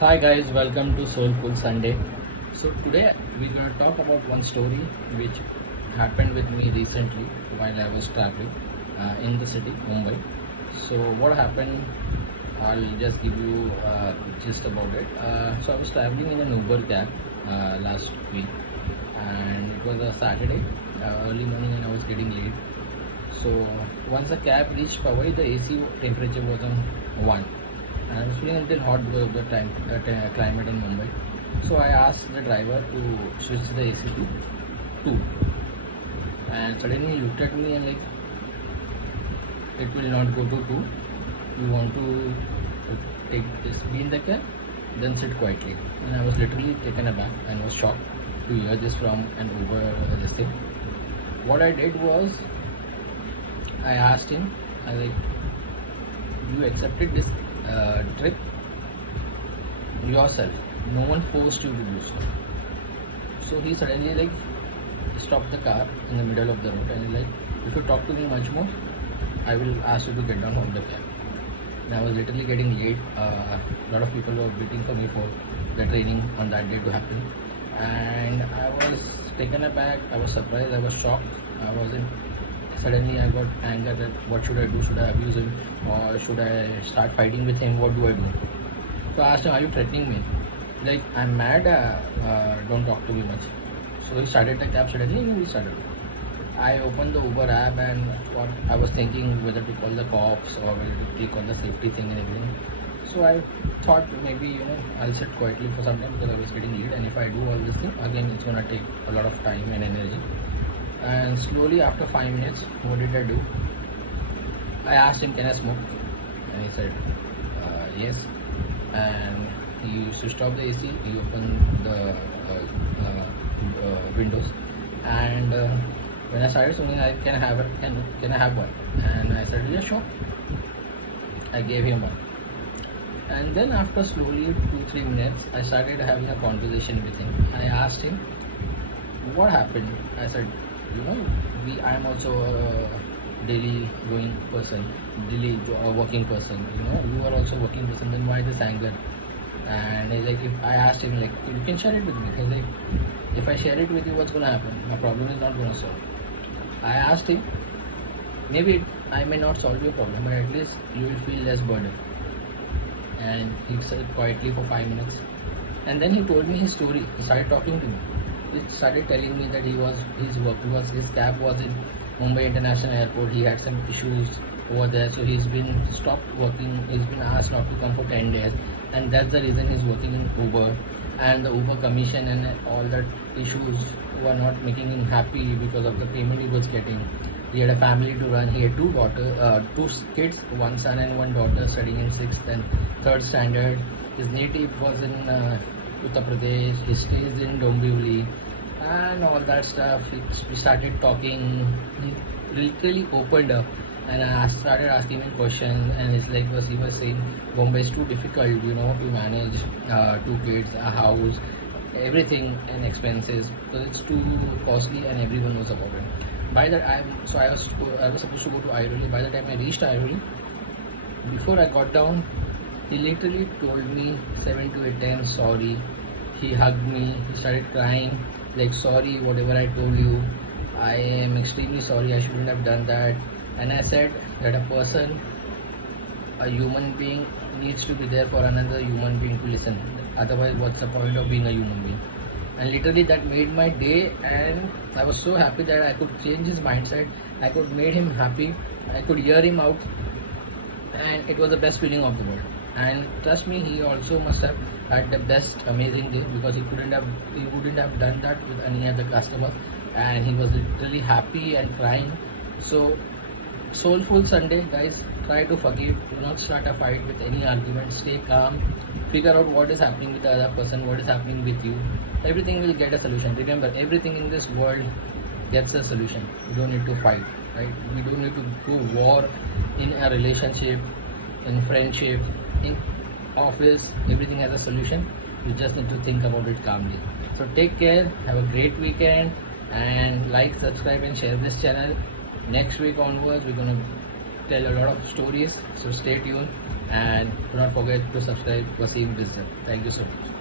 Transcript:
Hi guys, welcome to Soulful Sunday. So today we're gonna talk about one story which happened with me recently while I was traveling in the city, Mumbai. So what happened? I'll just give you gist about it. So I was traveling in an Uber cab last week, and it was a Saturday, early morning, and I was getting late. So once the cab reached Powai, the AC temperature was on 1, and I was feeling a little hot because of the climate in Mumbai. So I asked the driver to switch the AC to 2, and suddenly he looked at me and like, it will not go to 2. You want to take this be in the cab, then sit quietly. And I was literally taken aback and was shocked to hear this from an Uber this thing. What I did was I asked him, I like, you accepted this trip yourself. No one forced you to do so. So he suddenly like stopped the car in the middle of the road and he's like, if you talk to me much more, I will ask you to get down from the cab. And I was literally getting late. A lot of people were waiting for me for the training on that day to happen. And I was taken aback, I was surprised, I was shocked. I wasn't Suddenly I got anger that what should I do? Should I abuse him or should I start fighting with him? What do I do? So I asked him, are you threatening me? Like, I'm mad, don't talk to me much. So he started the cab suddenly and we started. I opened the Uber app and what I was thinking whether to call the cops or whether to click on the safety thing and everything. So I thought maybe I'll sit quietly for some time because I was getting late, and if I do all this thing again it's gonna take a lot of time and energy. And slowly after 5 minutes, what did I do? I asked him, can I smoke? And he said yes. And he switched off the AC, he opened the windows, and when I started smoking, can I have one? And I said, yeah, sure. I gave him one. And then after slowly 2-3 minutes, I started having a conversation with him. I asked him, what happened? I said, I am also a daily going person, daily working person. You are also working person. Then why this anger? And he's like, if I asked him like, you can share it with me. He's like, if I share it with you, what's gonna happen? My problem is not gonna solve. I asked him, maybe I may not solve your problem, but at least you will feel less burden. And he sat quietly for 5 minutes, and then he told me his story. He started talking to me. He started telling me that his cab was in Mumbai International Airport. He had some issues over there, so he's been stopped working. He's been asked not to come for 10 days, and that's the reason he's working in Uber. And the Uber commission and all that issues were not making him happy because of the payment he was getting. He had a family to run. He had two kids, one son and one daughter, studying in 6th and 3rd standard. His native was in Uttar Pradesh. He stays in Dombivli and all that stuff. We started talking. He literally opened up, and I started asking him questions. And he was saying, Bombay is too difficult, to manage 2 kids, a house, everything, and expenses. So it's too costly, and everyone knows about it. By that I was supposed to go to Airoli. By the time I reached Airoli, before I got down, he literally told me 7 to 8 times sorry. He hugged me. He started crying like, sorry, whatever I told you, I am extremely sorry. I shouldn't have done that. And I said that a human being needs to be there for another human being to listen. Otherwise, what's the point of being a human being? And literally that made my day, and I was so happy that I could change his mindset. I could make him happy. I could hear him out, and it was the best feeling of the world. And trust me, he also must have had the best amazing day, because he wouldn't have done that with any other customer, and he was literally happy and crying. So Soulful Sunday, guys. Try to forgive. Do not start a fight with any argument. Stay calm. Figure out what is happening with the other person, what is happening with you. Everything will get a solution. Remember, everything in this world gets a solution. You don't need to fight, right? We don't need to go war in a relationship, in friendship, in office. Everything has a solution. You just need to think about it calmly. So take care. Have a great weekend, and like, subscribe, and share this channel. Next week onwards, we're gonna tell a lot of stories. So stay tuned and do not forget to subscribe Wasim Wisdom. Thank you so much.